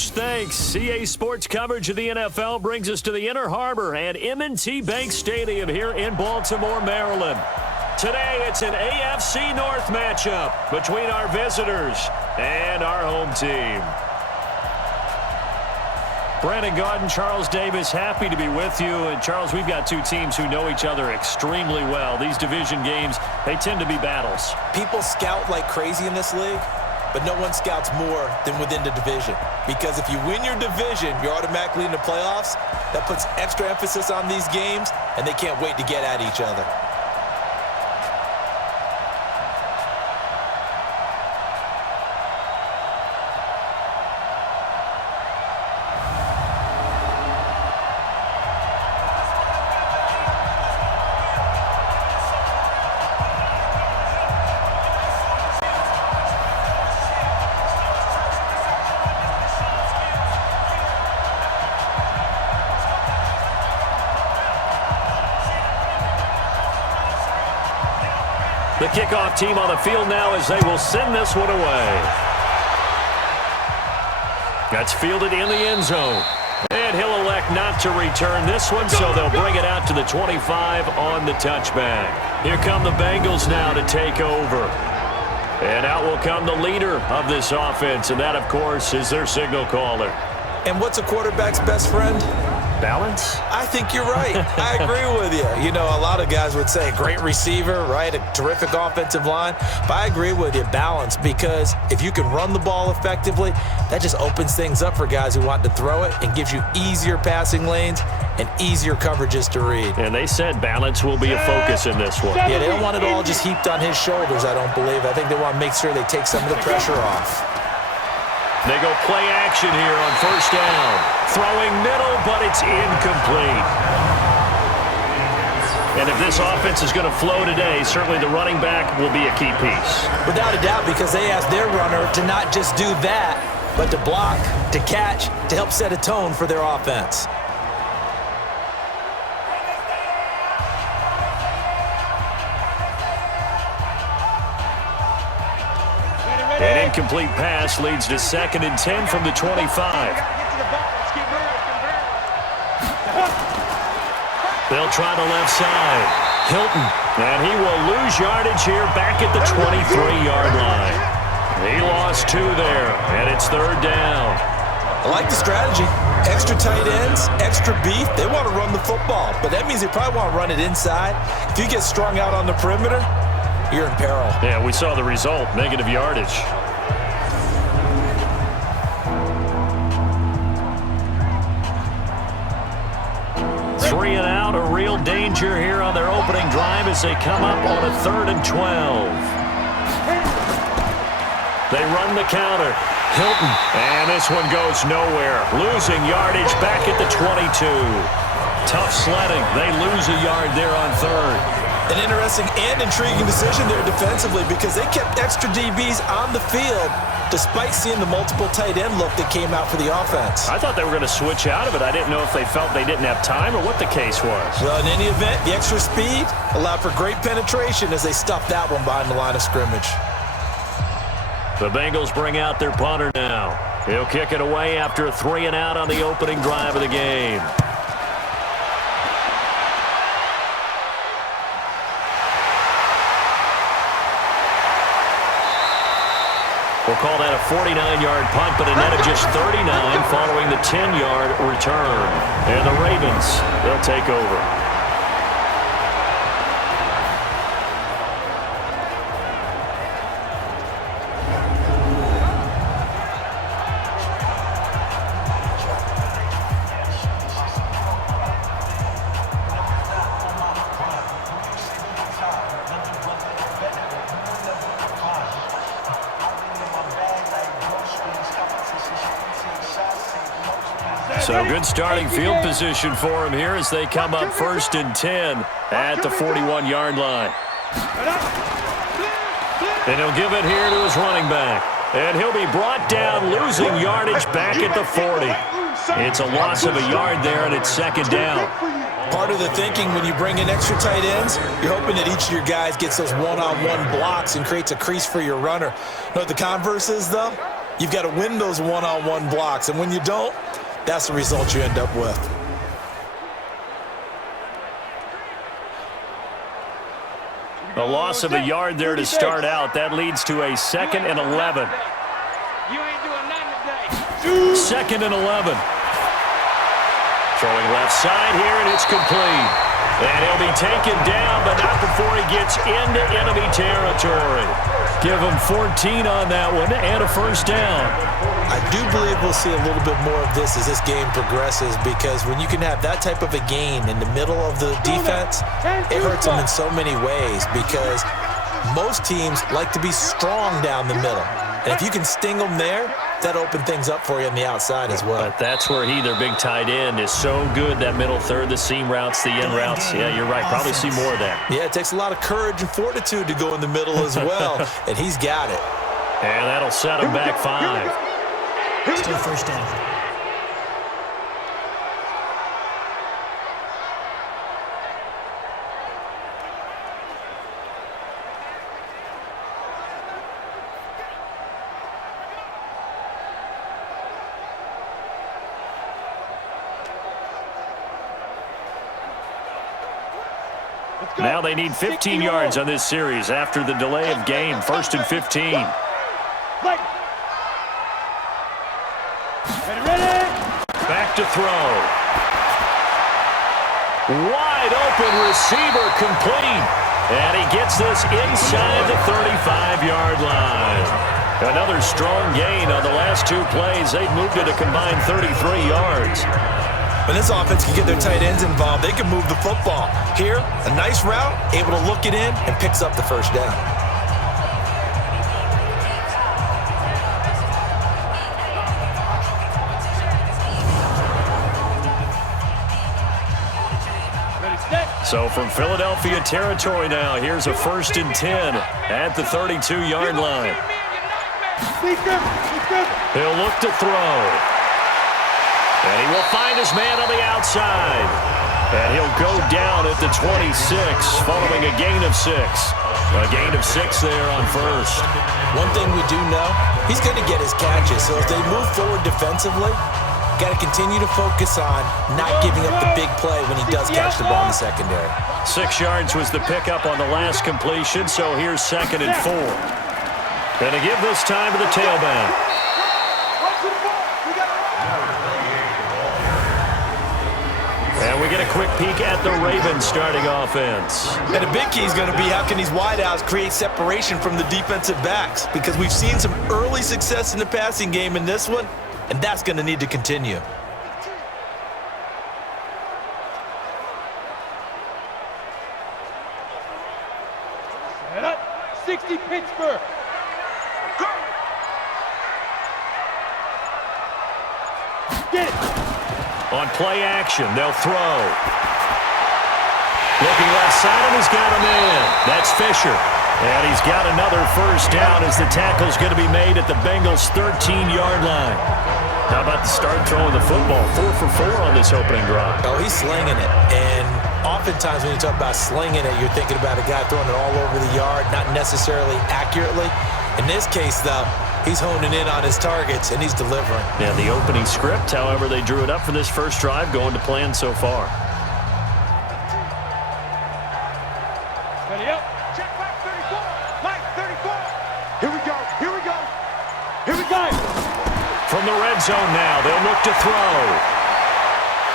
Coach, thanks. CA Sports coverage of the NFL brings us to the Inner Harbor and M&T Bank Stadium here in Baltimore, Maryland. Today, it's an AFC North matchup between our visitors and our home team. Brandon Gaudin, Charles Davis, happy to be with you. And, Charles, we've got two teams who know each other extremely well. These division games, they tend to be battles. People scout like crazy in this league, but no one scouts more than within the division. Because if you win your division, you're automatically in the playoffs. That puts extra emphasis on these games, and they can't wait to get at each other. The kickoff team on the field now as they will send this one away. That's fielded in the end zone. And he'll elect not to return this one, so they'll bring it out to the 25 on the touchback. Here come the Bengals now to take over. And out will come the leader of this offense, and that, of course, is their signal caller. And what's a quarterback's best friend? Balance? I think you're right. I agree with you. You know, a lot of guys would say great receiver, right? A terrific offensive line. But I agree with you, balance, because if you can run the ball effectively, that just opens things up for guys who want to throw it and gives you easier passing lanes and easier coverages to read. And they said balance will be a focus in this one. Yeah, they don't want it all just heaped on his shoulders, I don't believe. I think they want to make sure they take some of the pressure off. They go play action here on first down. Throwing middle, but it's incomplete. And if this offense is going to flow today, certainly the running back will be a key piece. Without a doubt, because they asked their runner to not just do that, but to block, to catch, to help set a tone for their offense. An incomplete pass leads to 2nd and 10 from the 25. They'll try the left side. Hilton, and he will lose yardage here back at the 23-yard line. He lost 2 there, and it's 3rd down. I like the strategy. Extra tight ends, extra beef. They want to run the football, but that means they probably want to run it inside. If you get strung out on the perimeter, you're in peril. Yeah, we saw the result, negative yardage. Three and out, a real danger here on their opening drive as they come up on a 3rd and 12. They run the counter. Hilton, and this one goes nowhere. Losing yardage back at the 22. Tough sledding. They lose a yard there on 3rd. An interesting and intriguing decision there defensively because they kept extra DBs on the field despite seeing the multiple tight end look that came out for the offense. I thought they were going to switch out of it. I didn't know if they felt they didn't have time or what the case was. Well, in any event, the extra speed allowed for great penetration as they stuffed that one behind the line of scrimmage. The Bengals bring out their punter now. He'll kick it away after a 3 and out on the opening drive of the game. We'll call that a 49-yard punt, but a net of just 39 following the 10-yard return. And the Ravens, they'll take over. So good starting field position for him here as they come up 1st and 10 at the 41-yard line. And he'll give it here to his running back. And he'll be brought down, losing yardage back at the 40. It's a loss of a yard there, and it's 2nd down. Part of the thinking when you bring in extra tight ends, you're hoping that each of your guys gets those one-on-one blocks and creates a crease for your runner. You know what the converse is, though? You've got to win those one-on-one blocks, and when you don't, that's the result you end up with. A loss of a yard there to start out. That leads to a 2nd and 11. You ain't doing nothing today. 2nd and 11. Throwing left side here, and it's complete. And he'll be taken down, but not before he gets into enemy territory. Give him 14 on that one and a first down. I do believe we'll see a little bit more of this as this game progresses, because when you can have that type of a gain in the middle of the defense, it hurts them in so many ways, because most teams like to be strong down the middle. And if you can sting them there, that opens things up for you on the outside as well. But that's where their big tight end, is so good, that middle third, the seam routes, the end routes. Yeah, you're right. Probably see more of that. Yeah, it takes a lot of courage and fortitude to go in the middle as well, and he's got it. And that'll set him back 5. Still first down. Now they need 15 yards on this series after the delay of game. 1st and 15. Back to throw. Wide open receiver, complete. And he gets this inside the 35-yard line. Another strong gain on the last 2 plays. They've moved it a combined 33 yards. When this offense can get their tight ends involved, they can move the football. Here, a nice route, able to look it in, and picks up the first down. So from Philadelphia territory now, here's a 1st and 10 at the 32-yard line. He'll look to throw. And he will find his man on the outside. And he'll go down at the 26, following a gain of 6. A gain of 6 there on 1st. One thing we do know, he's going to get his catches. So if they move forward defensively, got to continue to focus on not giving up the big play when he does catch the ball in the secondary. 6 yards was the pickup on the last completion, so here's 2nd and 4. And to give this time to the tailback. And we get a quick peek at the Ravens starting offense. And the big key is going to be, how can these wideouts create separation from the defensive backs? Because we've seen some early success in the passing game in this one, and that's going to need to continue. Set up. 60 Pittsburgh. Get it. On play action, they'll throw. Looking left side, and he's got him in. That's Fisher. And he's got another first down as the tackle's going to be made at the Bengals' 13-yard line. How about the start throwing the football? 4 for 4 on this opening drive. Oh, he's slinging it. And oftentimes when you talk about slinging it, you're thinking about a guy throwing it all over the yard, not necessarily accurately. In this case, though, he's honing in on his targets, and he's delivering. Yeah, the opening script, however, they drew it up for this first drive, going to plan so far. Ready up. Check back 34. Mike, 34. Here we go. Here we go. Here we go. From the red zone now, they'll look to throw.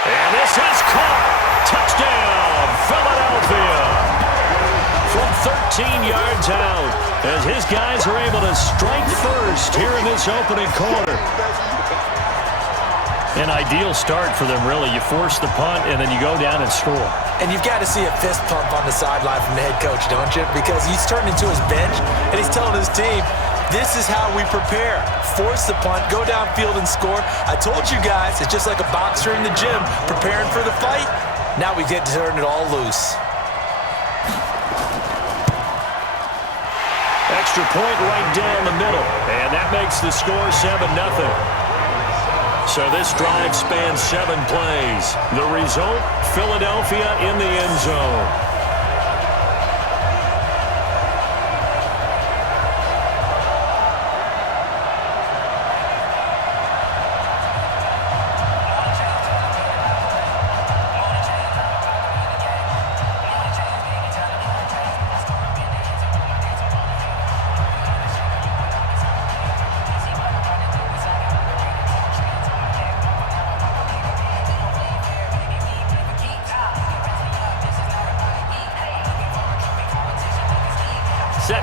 And this is caught. Touchdown, Philadelphia. From 13 yards out, as his guys are able to strike first here in this opening quarter. An ideal start for them, really. You force the punt, and then you go down and score. And you've got to see a fist pump on the sideline from the head coach, don't you? Because he's turned into his bench, and he's telling his team, this is how we prepare. Force the punt, go downfield and score. I told you guys, it's just like a boxer in the gym preparing for the fight. Now we get to turn it all loose. Extra point right down the middle, and that makes the score 7-0. So this drive spans 7 plays. The result, Philadelphia in the end zone.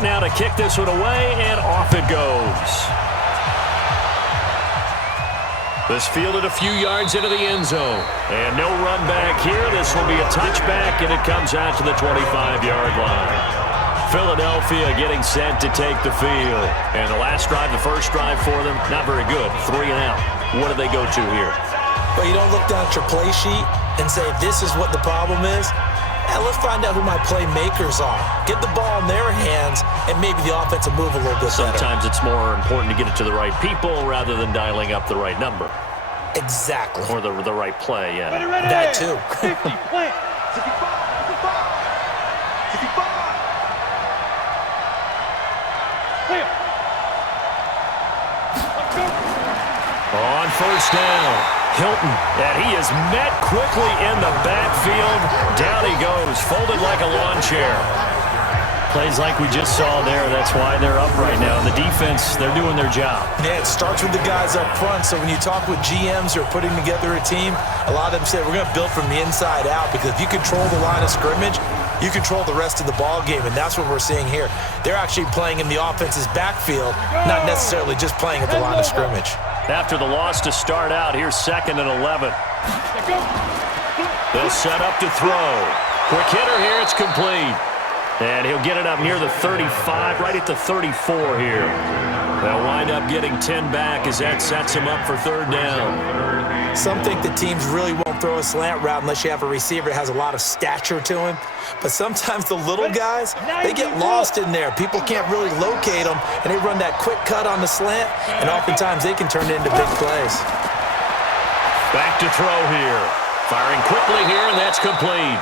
set now to kick this one away, and off it goes. This fielded a few yards into the end zone. And no run back here. This will be a touchback, and it comes out to the 25-yard line. Philadelphia getting set to take the field. And the last drive, the first drive for them, not very good. 3 and out. What do they go to here? Well, you don't look down at your play sheet and say, this is what the problem is. And let's find out who my playmakers are. Get the ball in their hands, and maybe the offense will move a little bit better. Sometimes it's more important to get it to the right people rather than dialing up the right number. Exactly. Or the right play, yeah. Ready. That too. 50, plant. 55, 55. Clear. Let's go. On first down, Hilton, and he is met quickly in the backfield. Down he goes, folded like a lawn chair. Plays like we just saw there. That's why they're up right now. The defense, they're doing their job. Yeah, it starts with the guys up front. So when you talk with GMs who are putting together a team, a lot of them say, we're going to build from the inside out, because if you control the line of scrimmage, you control the rest of the ball game, and that's what we're seeing here. They're actually playing in the offense's backfield, not necessarily just playing at the line of scrimmage. After the loss to start out, here's 2nd and 11. They'll set up to throw. Quick hitter here, it's complete. And he'll get it up near the 35, right at the 34 here. They'll wind up getting 10 back as that sets him up for 3rd down. Some think the teams really won't throw a slant route unless you have a receiver that has a lot of stature to him. But sometimes the little guys, they get lost in there. People can't really locate them, and they run that quick cut on the slant, and oftentimes they can turn it into big plays. Back to throw here. Firing quickly here, and that's complete.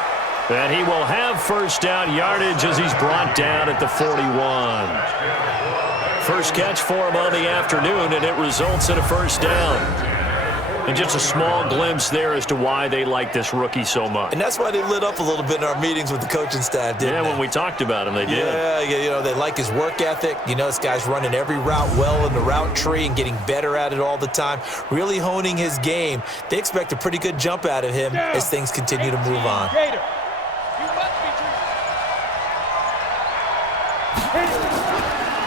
And he will have first down yardage as he's brought down at the 41. First catch for him on the afternoon, and it results in a first down. And just a small glimpse there as to why they like this rookie so much. And that's why they lit up a little bit in our meetings with the coaching staff, didn't they? When we talked about him, they did. Yeah, you know, they like his work ethic. You know, this guy's running every route well in the route tree and getting better at it all the time, really honing his game. They expect a pretty good jump out of him as things continue to move on.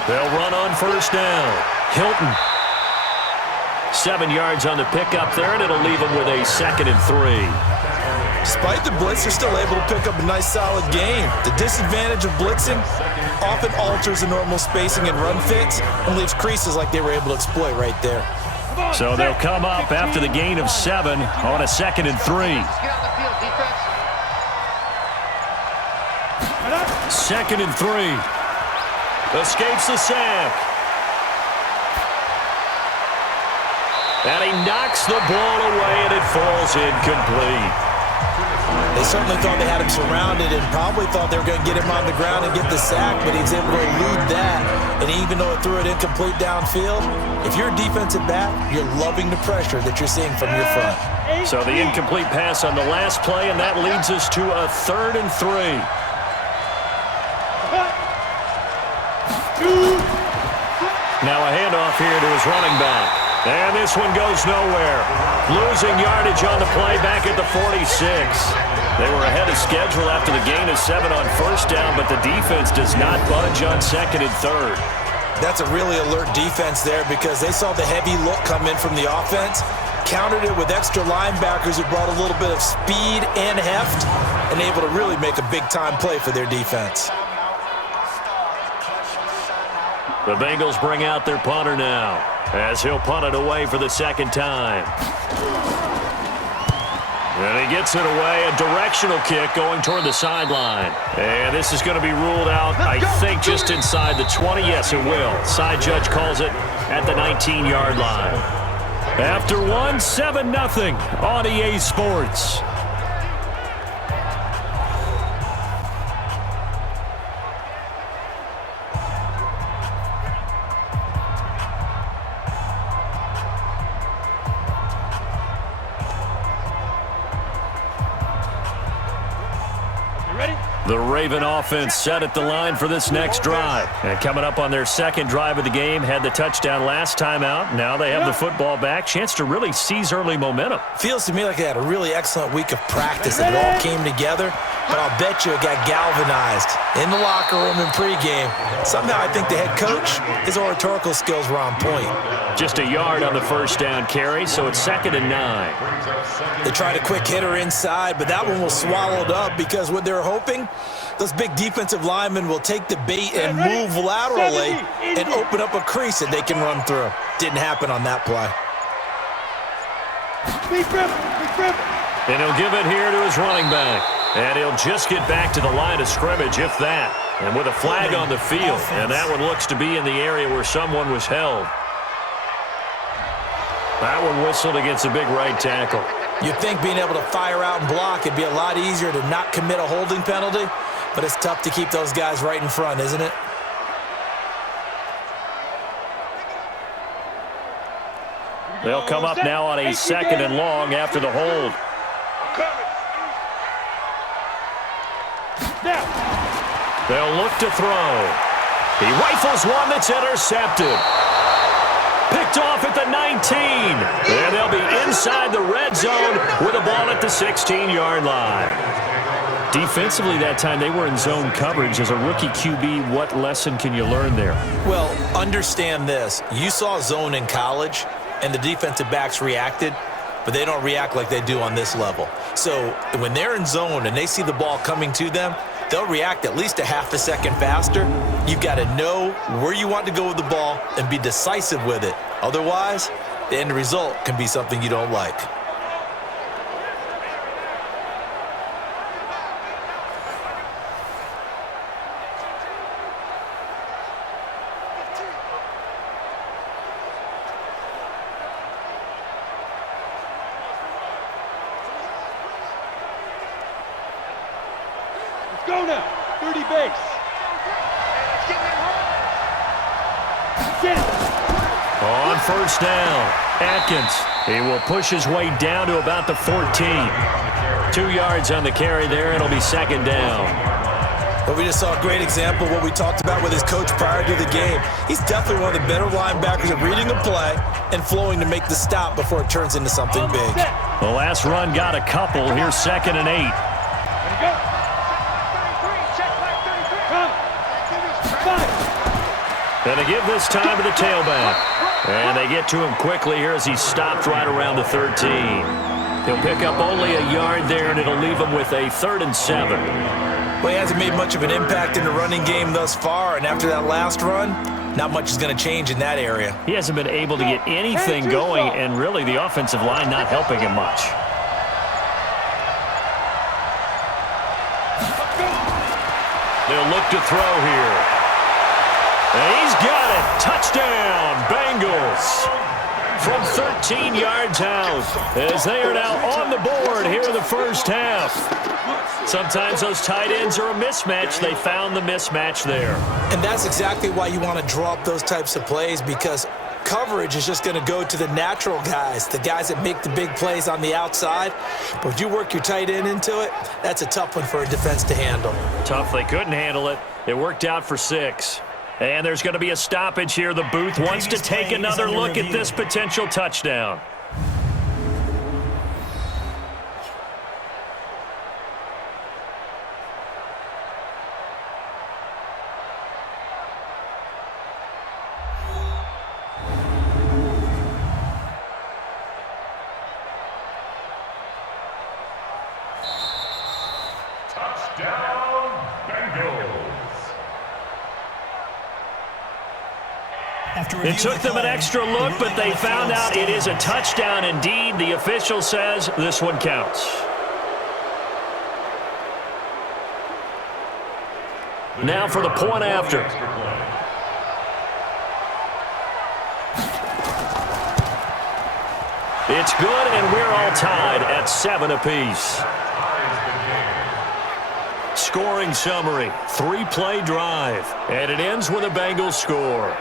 They'll run on first down. Hilton. 7 yards on the pickup there, and it'll leave him with a 2nd and 3. Despite the blitz, they're still able to pick up a nice, solid gain. The disadvantage of blitzing often alters the normal spacing and run fits and leaves creases like they were able to exploit right there. So they'll come up after the gain of 7 on a 2nd and 3. 2nd and 3. Escapes the sack. And he knocks the ball away, and it falls incomplete. They certainly thought they had him surrounded and probably thought they were going to get him on the ground and get the sack, but he was able to elude that. And even though it threw it incomplete downfield, if you're a defensive back, you're loving the pressure that you're seeing from your front. So the incomplete pass on the last play, and that leads us to a 3rd and 3. Now a handoff here to his running back. And this one goes nowhere. Losing yardage on the play back at the 46. They were ahead of schedule after the gain of 7 on first down, but the defense does not budge on 2nd and 3rd. That's a really alert defense there because they saw the heavy look come in from the offense, countered it with extra linebackers who brought a little bit of speed and heft, and able to really make a big-time play for their defense. The Bengals bring out their punter now as he'll punt it away for the 2nd time. And he gets it away, a directional kick going toward the sideline. And this is going to be ruled out, I think, just inside the 20. Yes, it will. Side judge calls it at the 19-yard line. After 1, 7-0 on EA Sports. Ready? The Raven offense set at the line for this next drive. And coming up on their second drive of the game, had the touchdown last time out. Now they have the football back. Chance to really seize early momentum. Feels to me like they had a really excellent week of practice and it all came together. But I'll bet you it got galvanized in the locker room in pregame. Somehow I think the head coach, his oratorical skills were on point. Just a yard on the first down carry, so it's 2nd and 9. They tried a quick hitter inside, but that one was swallowed up because what they're hoping, those big defensive linemen will take the bait and move laterally and open up a crease that they can run through. Didn't happen on that play. And he'll give it here to his running back. And he'll just get back to the line of scrimmage, if that. And with a flag on the field, and that one looks to be in the area where someone was held. That one whistled against a big right tackle. You'd think being able to fire out and block, it'd be a lot easier to not commit a holding penalty, but it's tough to keep those guys right in front, isn't it? They'll come up now on a 2nd and long after the hold. They'll look to throw. He rifles one that's intercepted. Picked off at the 19. And they'll be inside the red zone with a ball at the 16-yard line. Defensively that time, they were in zone coverage. As a rookie QB, what lesson can you learn there? Well, understand this. You saw zone in college, and the defensive backs reacted, but they don't react like they do on this level. So when they're in zone and they see the ball coming to them, they'll react at least a half a second faster. You've got to know where you want to go with the ball and be decisive with it. Otherwise, the end result can be something you don't like. Go now, 30 base. Get it. On first down, Atkins. He will push his way down to about the 14. 2 yards on the carry there. It'll be 2nd down. But we just saw a great example of what we talked about with his coach prior to the game. He's definitely one of the better linebackers at reading a play and flowing to make the stop before it turns into something big. The last run got a couple. Here's 2nd and 8. Ready, go. And they give this time to the tailback. And they get to him quickly here as he's stopped right around the 13. He'll pick up only a yard there, and it'll leave him with a 3rd and 7. Well, he hasn't made much of an impact in the running game thus far, and after that last run, not much is going to change in that area. He hasn't been able to get anything going, and really the offensive line not helping him much. They'll look to throw here. And he's got it. Touchdown, Bengals. From 13 yards out, as they are now on the board here in the first half. Sometimes those tight ends are a mismatch. They found the mismatch there. And that's exactly why you want to draw up those types of plays, because coverage is just going to go to the natural guys, the guys that make the big plays on the outside. But if you work your tight end into it, that's a tough one for a defense to handle. Tough. They couldn't handle it. It worked out for 6. And there's going to be a stoppage here. The booth wants to take another look at this potential touchdown. It took them an extra look, but they found out it is a touchdown indeed. The official says this one counts. Now for the point after. It's good, and we're all tied at 7 apiece. Scoring summary, 3-play drive, and it ends with a Bengals score.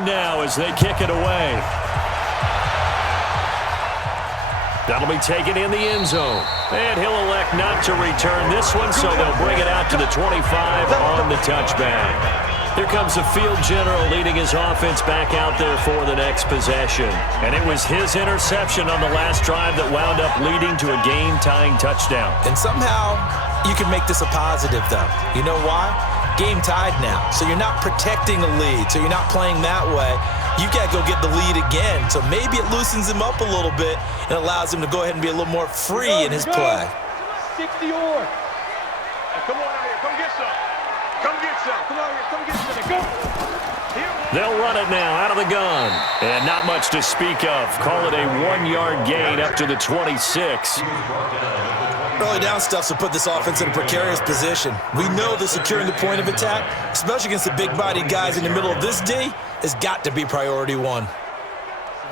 Now as they kick it away. That'll be taken in the end zone. And he'll elect not to return this one, so they'll bring it out to the 25 on the touchback. Here comes the field general leading his offense back out there for the next possession. And it was his interception on the last drive that wound up leading to a game-tying touchdown. And somehow you can make this a positive, though. You know why? Game tied now, so you're not protecting a lead, so you're not playing that way. You've got to go get the lead again, so maybe it loosens him up a little bit and allows him to go ahead and be a little more free in his play. 60 or. Hey, come on out here, come get some. Come get some. Come on here, come get some. Go. They'll run it now out of the gun. And not much to speak of. Call it a 1-yard gain up to the 26. Early down stuff will put this offense in a precarious position. We know that securing the point of attack, especially against the big-bodied guys in the middle of this D, has got to be priority one.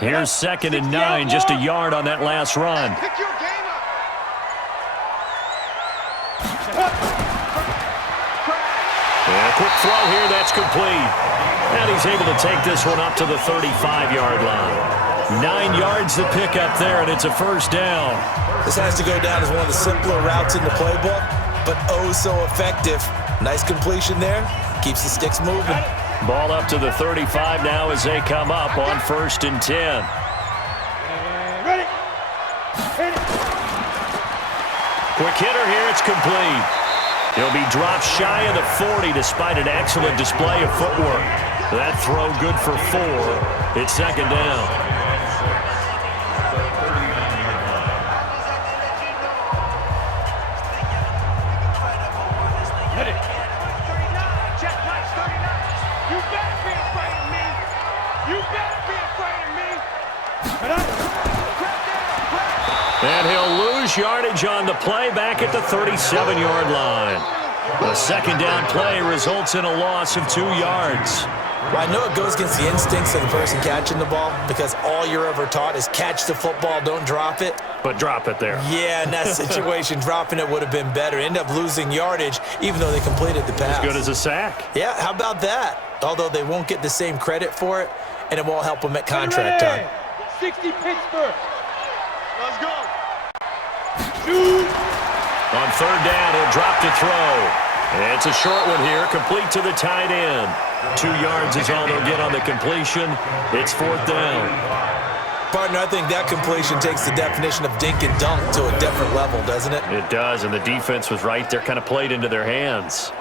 Here's 2nd and 9, just a yard on that last run. Pick your game up. And a quick throw here, that's complete. And he's able to take this one up to the 35-yard line. 9 yards to pick up there, and it's a first down. This has to go down as one of the simpler routes in the playbook, but oh so effective. Nice completion there. Keeps the sticks moving. Ball up to the 35 now as they come up on 1st and 10. And ready. Hit it. Quick hitter here, it's complete. He'll be dropped shy of the 40 despite an excellent display of footwork. That throw good for 4. It's 2nd down. And he'll lose yardage on the play back at the 37-yard line. The 2nd down play results in a loss of 2 yards. Well, I know it goes against the instincts of the person catching the ball because all you're ever taught is catch the football, don't drop it. But drop it there. Yeah, in that situation, dropping it would have been better. End up losing yardage even though they completed the pass. As good as a sack. Yeah, how about that? Although they won't get the same credit for it, and it won't help them at contract time. 60 Pittsburgh. Let's go. Shoot. On 3rd down, he'll drop to throw. It's a short one here, complete to the tight end. 2 yards is all they'll get on the completion. It's 4th down. Partner, I think that completion takes the definition of dink and dunk to a different level, doesn't it? It does, and the defense was right there, kind of played into their hands.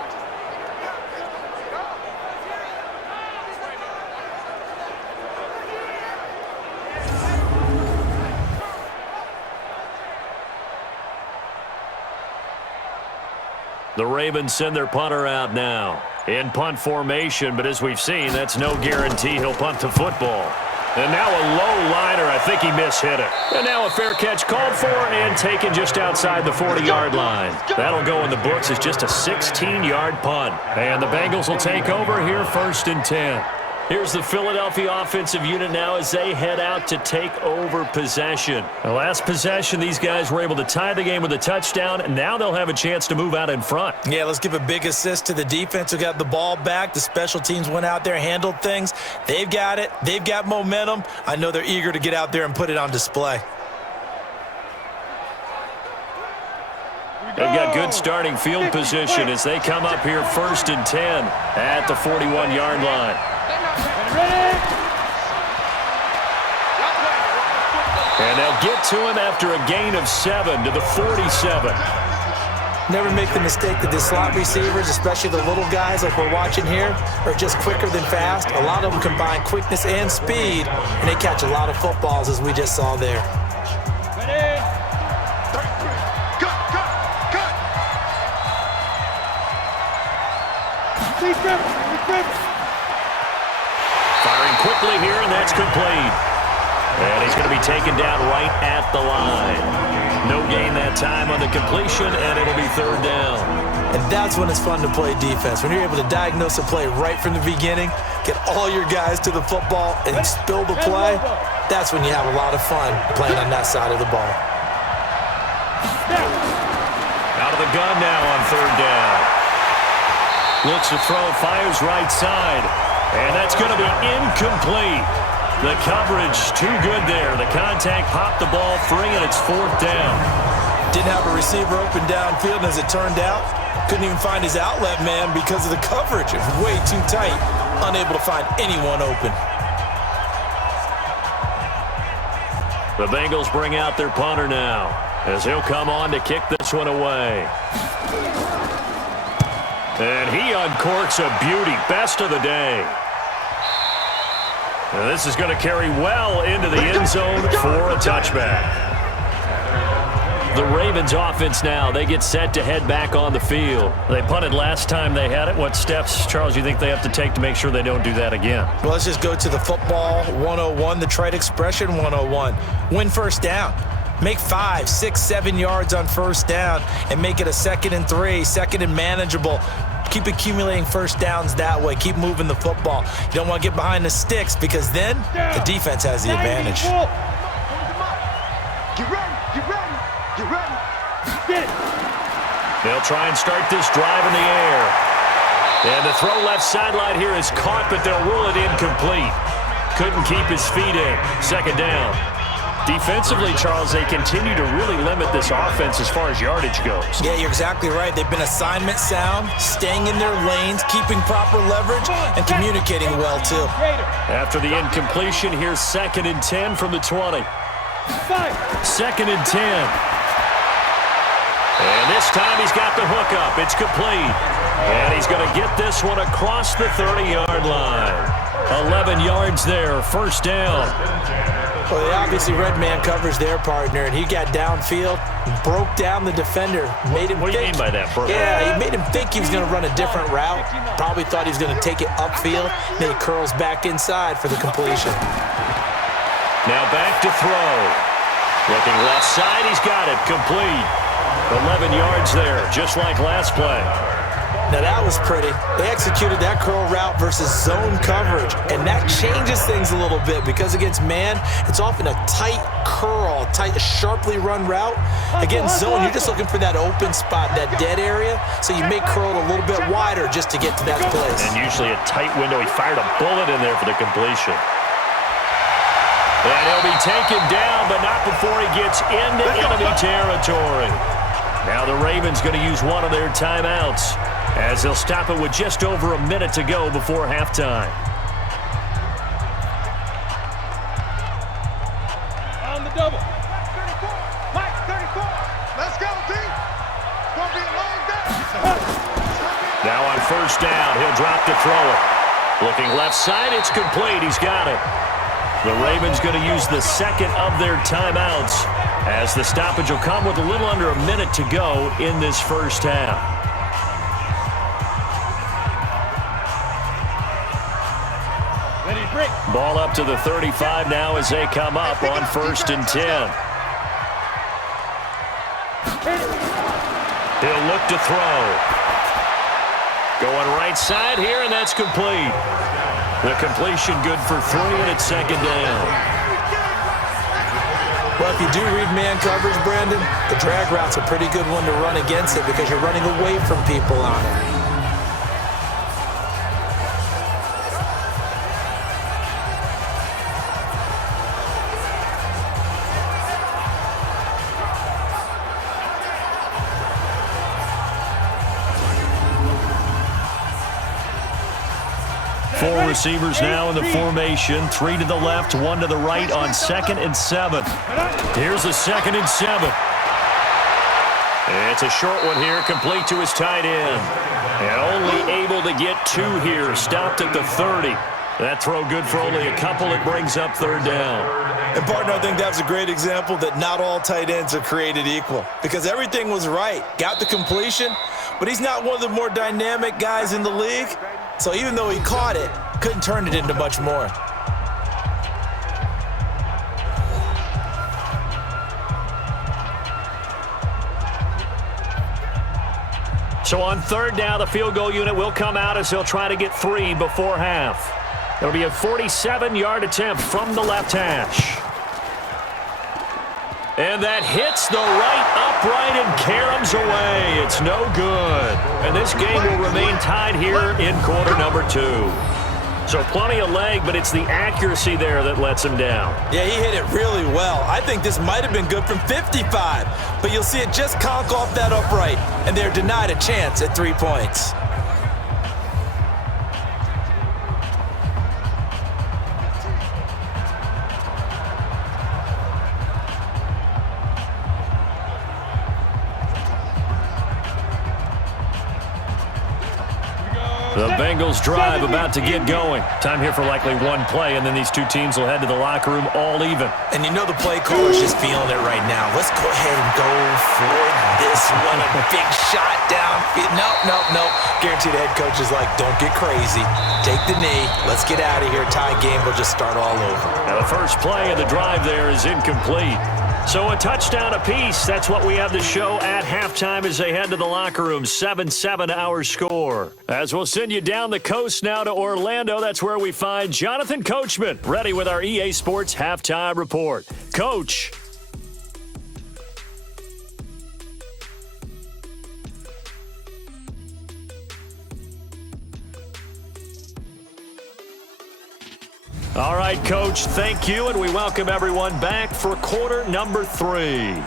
The Ravens send their punter out now in punt formation, but as we've seen, that's no guarantee he'll punt the football. And now a low liner. I think he mishit it. And now a fair catch called for and taken just outside the 40-yard line. That'll go in the books as just a 16-yard punt. And the Bengals will take over here 1st and 10. Here's the Philadelphia offensive unit now as they head out to take over possession. The last possession, these guys were able to tie the game with a touchdown, and now they'll have a chance to move out in front. Yeah, let's give a big assist to the defense who got the ball back. The special teams went out there, handled things. They've got it. They've got momentum. I know they're eager to get out there and put it on display. They've got good starting field position as they come up here 1st and 10 at the 41-yard line. And they'll get to him after a gain of 7 to the 47. Never make the mistake that the slot receivers, especially the little guys like we're watching here, are just quicker than fast. A lot of them combine quickness and speed, and they catch a lot of footballs as we just saw there. Firing quickly here, and that's complete. And he's going to be taken down right at the line. No gain that time on the completion, and it'll be 3rd down. And that's when it's fun to play defense. When you're able to diagnose a play right from the beginning, get all your guys to the football, and spill the play, that's when you have a lot of fun playing on that side of the ball. Out of the gun now on 3rd down. Looks to throw, fires right side. And that's going to be incomplete. The coverage too good there. The contact popped the ball free, and it's 4th down. Didn't have a receiver open downfield, and as it turned out, couldn't even find his outlet man because of the coverage. It was way too tight, unable to find anyone open. The Bengals bring out their punter now, as he'll come on to kick this one away. And he uncorks a beauty. Best of the day. Now this is going to carry well into the end zone for a touchback. The Ravens offense now, they get set to head back on the field. They punted last time they had it. What steps, Charles, you think they have to take to make sure they don't do that again? Well, let's just go to the football 101, the trite expression 101. Win first down. Make 5, 6, 7 yards on first down and make it a 2nd and 3, 2nd and manageable. Keep accumulating first downs that way. Keep moving the football. You don't want to get behind the sticks because then the defense has the advantage. Get ready, get ready, get ready. Get it. They'll try and start this drive in the air. And the throw left sideline here is caught, but they'll rule it incomplete. Couldn't keep his feet in. 2nd down. Defensively, Charles, they continue to really limit this offense as far as yardage goes. Yeah, you're exactly right. They've been assignment sound, staying in their lanes, keeping proper leverage, and communicating well, too. After the incompletion, here's 2nd and 10 from the 20. 2nd and 10. And this time he's got the hook up. It's complete. And he's going to get this one across the 30-yard line. 11 yards there, 1st down. Well, they obviously read man coverage their partner, and he got downfield, broke down the defender, made him What do you mean by that, bro? Yeah, he made him think he was going to run a different route. Probably thought he was going to take it upfield. Then he curls back inside for the completion. Now back to throw. Looking left side, he's got it. Complete. 11 yards there, just like last play. Now that was pretty. They executed that curl route versus zone coverage, and that changes things a little bit because against man, it's often a tight curl, tight, sharply run route. Against zone, you're just looking for that open spot, that dead area, so you may curl it a little bit wider just to get to that place. And usually a tight window. He fired a bullet in there for the completion. And he'll be taken down, but not before he gets into enemy territory. Now the Ravens going to use one of their timeouts, as they'll stop it with just over a minute to go before halftime. On the double. Mike, 34. Let's go, D. It's going to be a long day. Now on 1st down, he'll drop to throw it. Looking left side, it's complete. He's got it. The Ravens going to use the 2nd of their timeouts, as the stoppage will come with a little under a minute to go in this 1st half. Ball up to the 35 now as they come up on 1st and 10. He'll look to throw. Going right side here, and that's complete. The completion good for 3, and it's 2nd down. Well, if you do read man coverage, Brandon, the drag route's a pretty good one to run against it because you're running away from people on it. Four receivers now in the formation. 3 to the left, 1 to the right on 2nd and 7. Here's a 2nd and 7. It's a short one here, complete to his tight end. And only able to get 2 here, stopped at the 30. That throw good for only a couple. It brings up 3rd down. And, partner, I think that's a great example that not all tight ends are created equal because everything was right. Got the completion, but he's not one of the more dynamic guys in the league. So even though he caught it, couldn't turn it into much more. So on 3rd down, the field goal unit will come out as they'll try to get 3 before half. It'll be a 47-yard attempt from the left hash. And that hits the right upright and caroms away. It's no good. And this game will remain tied here in quarter number 2. So plenty of leg, but it's the accuracy there that lets him down. Yeah, he hit it really well. I think this might have been good from 55, but you'll see it just conk off that upright, and they're denied a chance at 3 points. The Bengals drive about to get going. Time here for likely one play, and then these two teams will head to the locker room all even. And you know the play caller's just feeling it right now. Let's go ahead and go for this one. A big shot downfield. Nope. Guaranteed the head coach is like, don't get crazy. Take the knee. Let's get out of here. Tie game will just start all over. Now the first play of the drive there is incomplete. So a touchdown apiece. That's what we have to show at halftime as they head to the locker room. 7-7 our score. As we'll send you down the coast now to Orlando, that's where we find Jonathan Coachman, ready with our EA Sports Halftime Report. Coach. All right, Coach, thank you, and we welcome everyone back for quarter number 3.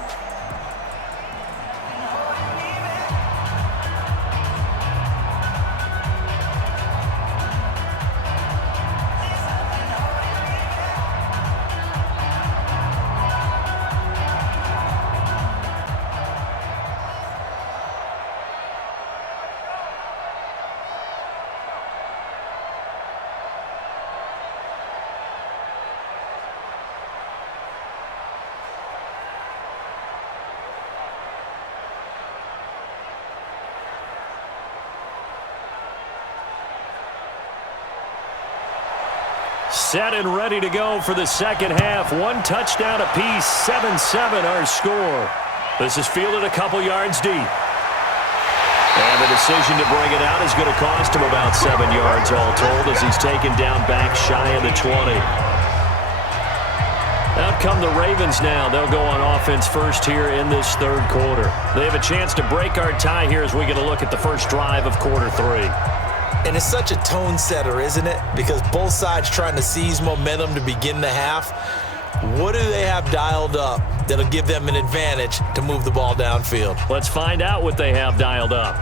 Set and ready to go for the second half. One touchdown apiece, 7-7 our score. This is fielded a couple yards deep. And the decision to bring it out is going to cost him about 7 yards all told as he's taken down back shy of the 20. Out come the Ravens now. They'll go on offense first here in this third quarter. They have a chance to break our tie here as we get a look at the first drive of quarter 3. And it's such a tone setter, isn't it? Because both sides trying to seize momentum to begin the half. What do they have dialed up that'll give them an advantage to move the ball downfield? Let's find out what they have dialed up.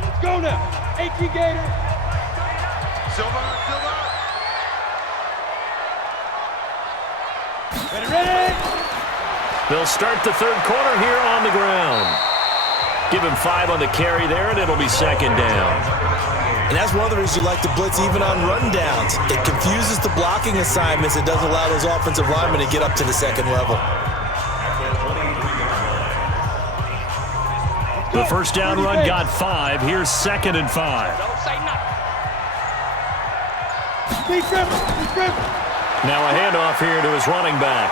Let's go now. 18 Gator. Silva. Ready. They'll start the third quarter here on the ground. Give him 5 on the carry there, and it'll be second down. And that's one of the reasons you like to blitz even on run downs. It confuses the blocking assignments. It doesn't allow those offensive linemen to get up to the second level. The first down run got 5. Here's 2nd and 5. Now a handoff here to his running back.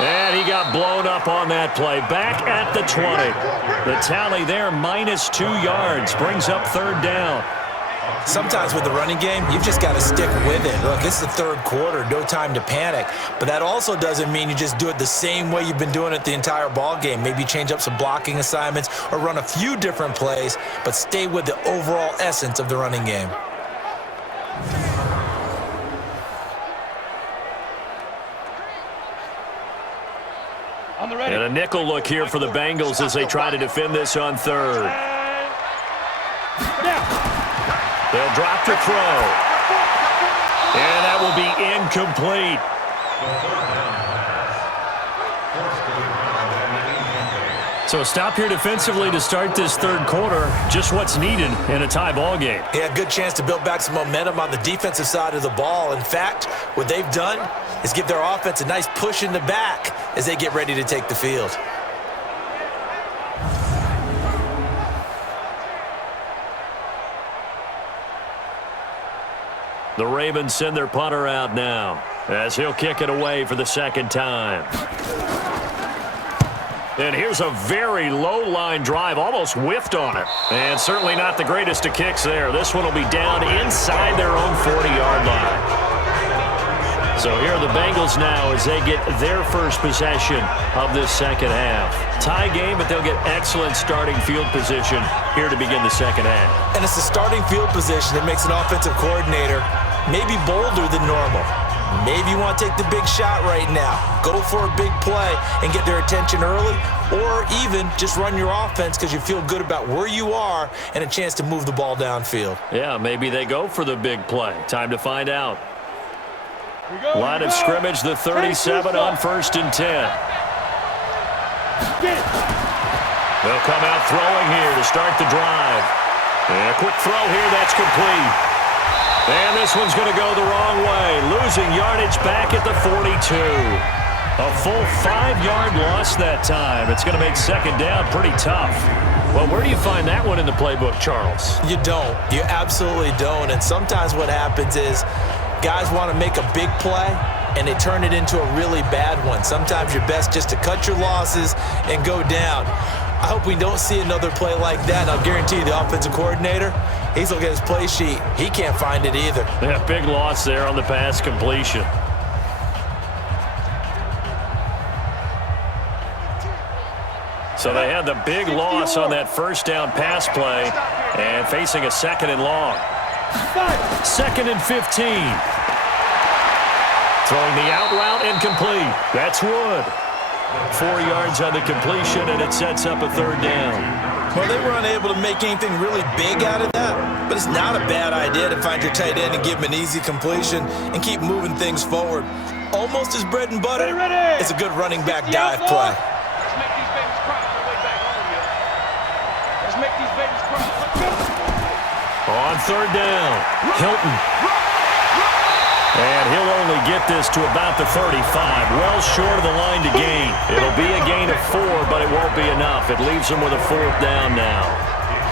And he got blown up on that play. Back at the 20. The tally there, -2 yards. Brings up third down. Sometimes with the running game, you've just got to stick with it. Look, it's the third quarter, no time to panic. But that also doesn't mean you just do it the same way you've been doing it the entire ball game. Maybe change up some blocking assignments or run a few different plays, but stay with the overall essence of the running game. And a nickel look here for the Bengals as they try to defend this on third. They'll drop to throw. And that will be incomplete. So a stop here defensively to start this third quarter. Just what's needed in a tie ball game. Yeah, good chance to build back some momentum on the defensive side of the ball. In fact, what they've done is give their offense a nice push in the back as they get ready to take the field. The Ravens send their punter out now as he'll kick it away for the second time. And here's a very low-line drive, almost whiffed on it. And certainly not the greatest of kicks there. This one will be down inside their own 40-yard line. So here are the Bengals now as they get their first possession of this second half. Tie game, but they'll get excellent starting field position here to begin the second half. And it's the starting field position that makes an offensive coordinator maybe bolder than normal. Maybe you want to take the big shot right now, go for a big play and get their attention early, or even just run your offense because you feel good about where you are and a chance to move the ball downfield. Yeah, maybe they go for the big play. Time to find out. Line of scrimmage, the 37 on 1st and 10. They'll come out throwing here to start the drive. And a quick throw here, that's complete. And this one's going to go the wrong way, losing yardage back at the 42. A full 5-yard loss that time. It's going to make second down pretty tough. Well, where do you find that one in the playbook, Charles? You don't. You absolutely don't. And sometimes what happens is guys want to make a big play, and they turn it into a really bad one. Sometimes you're best just to cut your losses and go down. I hope we don't see another play like that. I'll guarantee you the offensive coordinator, he's looking at his play sheet. He can't find it either. Yeah, big loss there on the pass completion. So they had the big loss on that first down pass play and facing a 2nd and long. 2nd and 15. Throwing the out route incomplete. That's Wood. 4 yards on the completion, and it sets up a 3rd down. Well, they were unable to make anything really big out of that, but it's not a bad idea to find your tight end and give him an easy completion and keep moving things forward. Almost his bread and butter. It's a good running back dive play. Let's make these babies cry on the way back home here. Let's make these babies cry. Let's go. On 3rd down, Hilton. And he'll only get this to about the 35, well short of the line to gain. It'll be a gain of 4, but it won't be enough. It leaves him with a 4th down now.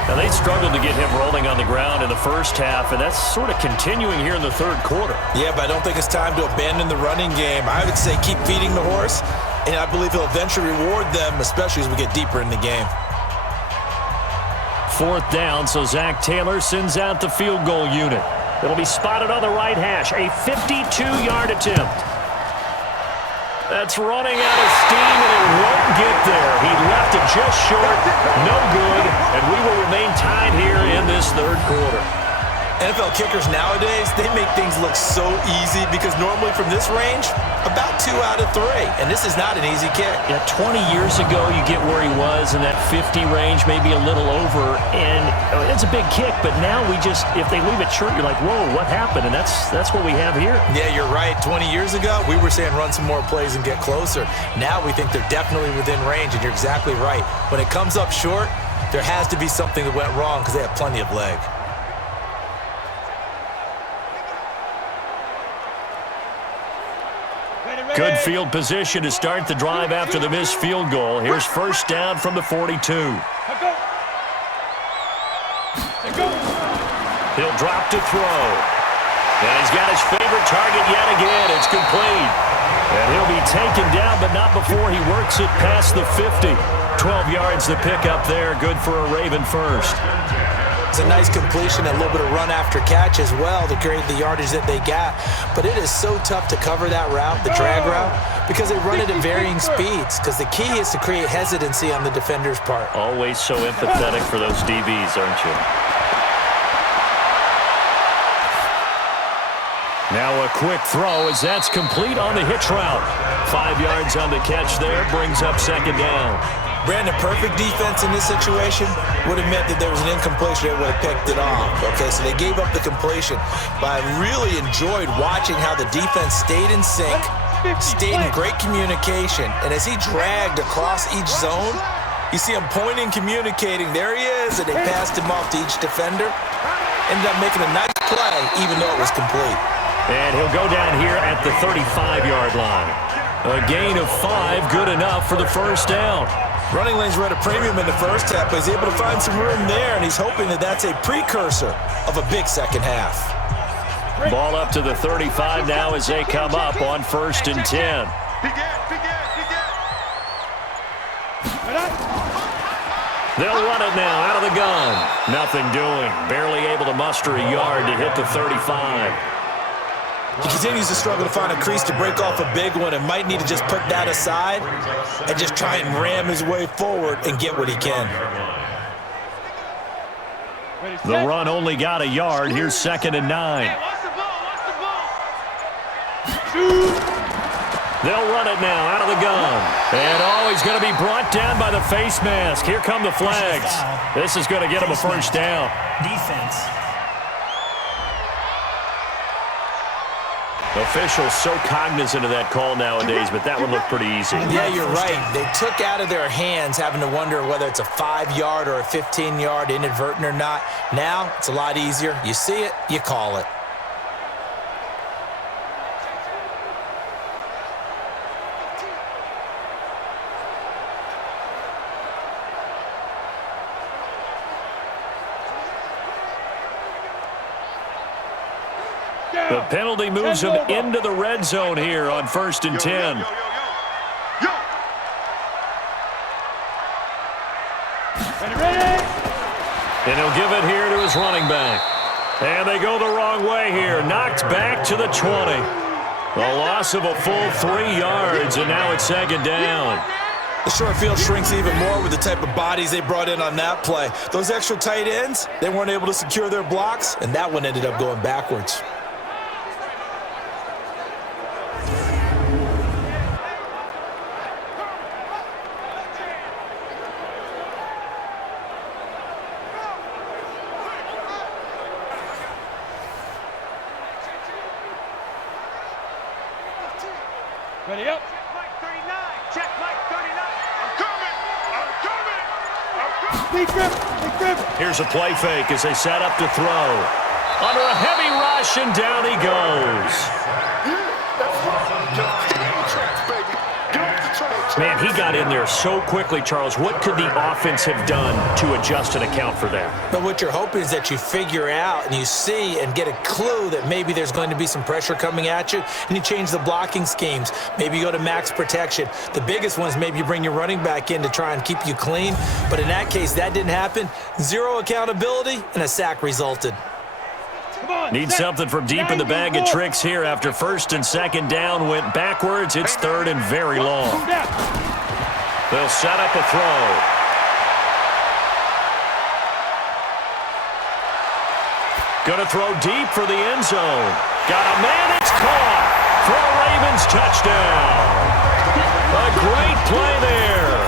Now, they struggled to get him rolling on the ground in the first half, and that's sort of continuing here in the 3rd quarter. Yeah, but I don't think it's time to abandon the running game. I would say keep feeding the horse, and I believe he'll eventually reward them, especially as we get deeper in the game. 4th down, so Zach Taylor sends out the field goal unit. It'll be spotted on the right hash, a 52-yard attempt. That's running out of steam, and it won't get there. He left it just short, no good, and we will remain tied here in this 3rd quarter. NFL kickers nowadays, they make things look so easy because normally from this range, about 2 out of 3, and this is not an easy kick. Yeah, 20 years ago, you get where he was in that 50 range, maybe a little over, and it's a big kick, but now we just, if they leave it short, you're like, whoa, what happened? And that's what we have here. Yeah, you're right. 20 years ago, we were saying run some more plays and get closer. Now we think they're definitely within range, and you're exactly right. When it comes up short, there has to be something that went wrong because they have plenty of leg. Good field position to start the drive after the missed field goal. Here's 1st down from the 42. He'll drop to throw. And he's got his favorite target yet again. It's complete. And he'll be taken down, but not before he works it past the 50. 12 yards to pick up there. Good for a Raven first. It's a nice completion and a little bit of run after catch as well to create the yardage that they got. But it is so tough to cover that route, the drag route, because they run it at varying speeds. Because the key is to create hesitancy on the defender's part. Always so empathetic for those DBs, aren't you? Now a quick throw as that's complete on the hitch route. 5 yards on the catch there, brings up 2nd down. Brandon, perfect defense in this situation would have meant that there was an incompletion that would have picked it off. Okay, so they gave up the completion. But I really enjoyed watching how the defense stayed in sync, stayed in great communication, and as he dragged across each zone, you see him pointing, communicating. There he is, and they passed him off to each defender. Ended up making a nice play, even though it was complete. And he'll go down here at the 35-yard line. A gain of 5, good enough for the 1st down. Running lanes were at a premium in the first half, but he's able to find some room there, and he's hoping that that's a precursor of a big second half. Ball up to the 35 now as they come up on 1st and 10. They'll run it now out of the gun. Nothing doing. Barely able to muster a yard to hit the 35. He continues to struggle to find a crease to break off a big one and might need to just put that aside and just try and ram his way forward and get what he can. The run only got a yard. Here's 2nd and 9. They'll run it now out of the gun. And, he's going to be brought down by the face mask. Here come the flags. This is going to get him a first down. Defense. Officials so cognizant of that call nowadays, but that one looked pretty easy. Yeah, you're right. They took out of their hands having to wonder whether it's a 5-yard or a 15-yard, inadvertent or not. Now, it's a lot easier. You see it, you call it. The penalty moves him into the red zone here on 1st and 10. And he'll give it here to his running back. And they go the wrong way here. Knocked back to the 20. A loss of a full 3 yards, and now it's 2nd down. The short field shrinks even more with the type of bodies they brought in on that play. Those extra tight ends, they weren't able to secure their blocks, and that one ended up going backwards. Ready up. Check Mike 39. Check Mike 39. I'm coming. Here's a play fake as they set up to throw. Under a heavy rush, and down he goes. Man, he got in there so quickly, Charles. What could the offense have done to adjust and account for that? But what you're hoping is that you figure out and you see and get a clue that maybe there's going to be some pressure coming at you, and you change the blocking schemes. Maybe you go to max protection. The biggest one is maybe you bring your running back in to try and keep you clean. But in that case, that didn't happen. 0 accountability, and a sack resulted. Need something from deep in the bag of tricks here after 1st and 2nd down went backwards. It's 3rd and very long. They'll set up a throw. Gonna throw deep for the end zone. Got a man, it's caught for a Ravens touchdown. A great play there.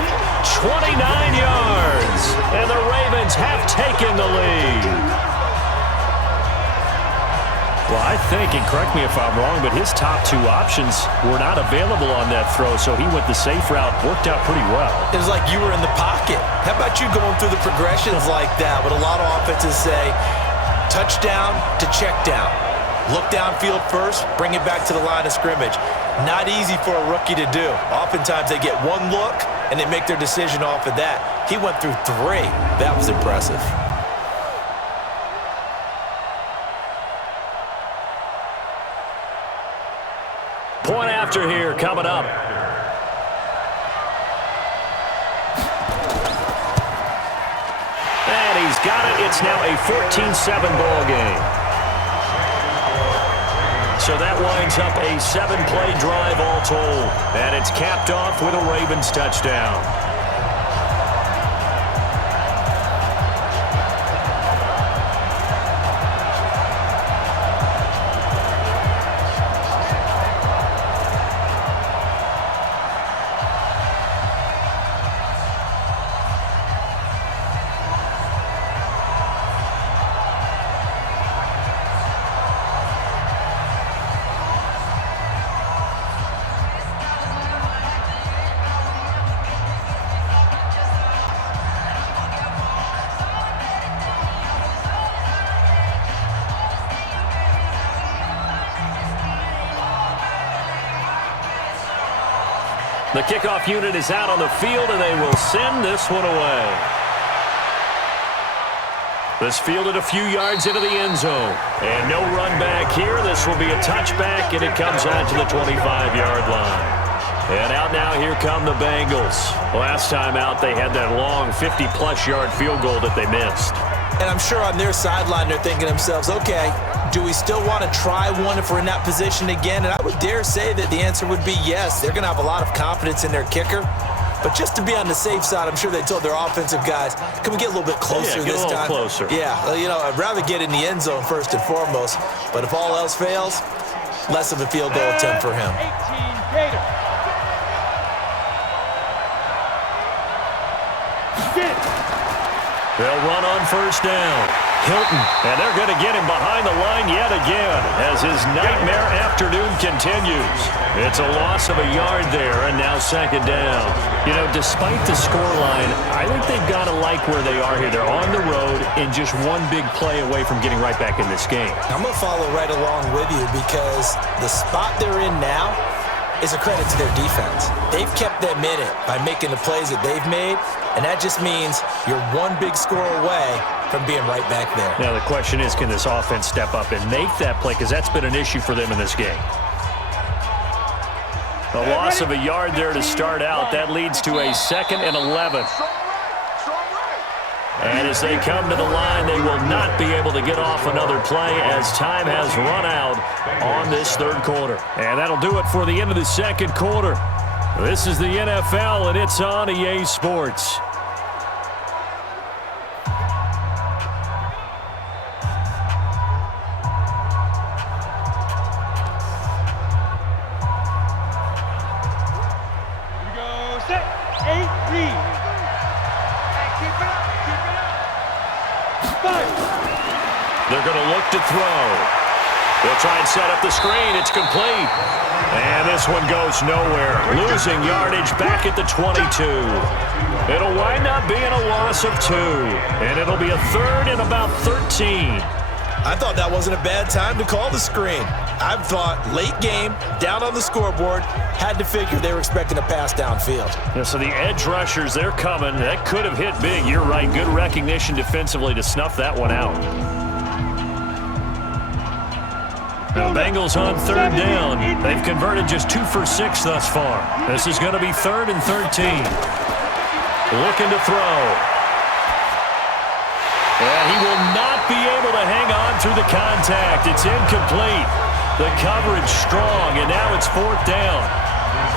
29 yards. And the Ravens have taken the lead. Well, I think, and correct me if I'm wrong, but his top 2 options were not available on that throw, so he went the safe route, worked out pretty well. It was like you were in the pocket. How about you going through the progressions like that? But a lot of offenses say touchdown to check down. Look downfield first, bring it back to the line of scrimmage. Not easy for a rookie to do. Oftentimes they get one look, and they make their decision off of that. He went through 3. That was impressive. Point after here coming up. And he's got it. It's now a 14-7 ball game. So that winds up a 7-play drive all told. And it's capped off with a Ravens touchdown. The kickoff unit is out on the field, and they will send this one away. This fielded a few yards into the end zone. And no run back here. This will be a touchback, and it comes out to the 25-yard line. And out now, here come the Bengals. Last time out, they had that long 50-plus yard field goal that they missed. And I'm sure on their sideline they're thinking to themselves, okay, do we still want to try one if we're in that position again? And I would dare say that the answer would be yes. They're going to have a lot of confidence in their kicker. But just to be on the safe side, I'm sure they told their offensive guys, can we get a little bit closer this time? Get a little closer. Yeah, you know, I'd rather get in the end zone first and foremost. But if all else fails, less of a field goal attempt for him. 18 Gators. They'll run on first down. Hilton, and they're going to get him behind the line yet again as his nightmare afternoon continues. It's a loss of a yard there, and now second down. You know, despite the scoreline, I think they've got to like where they are here. They're on the road and just one big play away from getting right back in this game. I'm going to follow right along with you because the spot they're in now is a credit to their defense. They've kept them in it by making the plays that they've made, and that just means you're one big score away from being right back there. Now the question is, can this offense step up and make that play? Because that's been an issue for them in this game. A loss of a yard there to start out. That leads to a 2nd and 11. And as they come to the line, they will not be able to get off another play as time has run out on this third quarter. And that'll do it for the end of the second quarter. This is the NFL, and it's on EA Sports. They're going to look to throw. They'll try and set up the screen. It's complete. And this one goes nowhere. Losing yardage back at the 22. It'll wind up being a loss of 2. And it'll be a 3rd and about 13. I thought that wasn't a bad time to call the screen. I thought late game, down on the scoreboard, had to figure they were expecting a pass downfield. Yeah, so the edge rushers, they're coming. That could have hit big. You're right. Good recognition defensively to snuff that one out. The Bengals on 3rd down. They've converted just 2 for 6 thus far. This is going to be 3rd and 13. Looking to throw. And he will not be able to hang on through the contact. It's incomplete. The coverage strong, and now it's 4th down.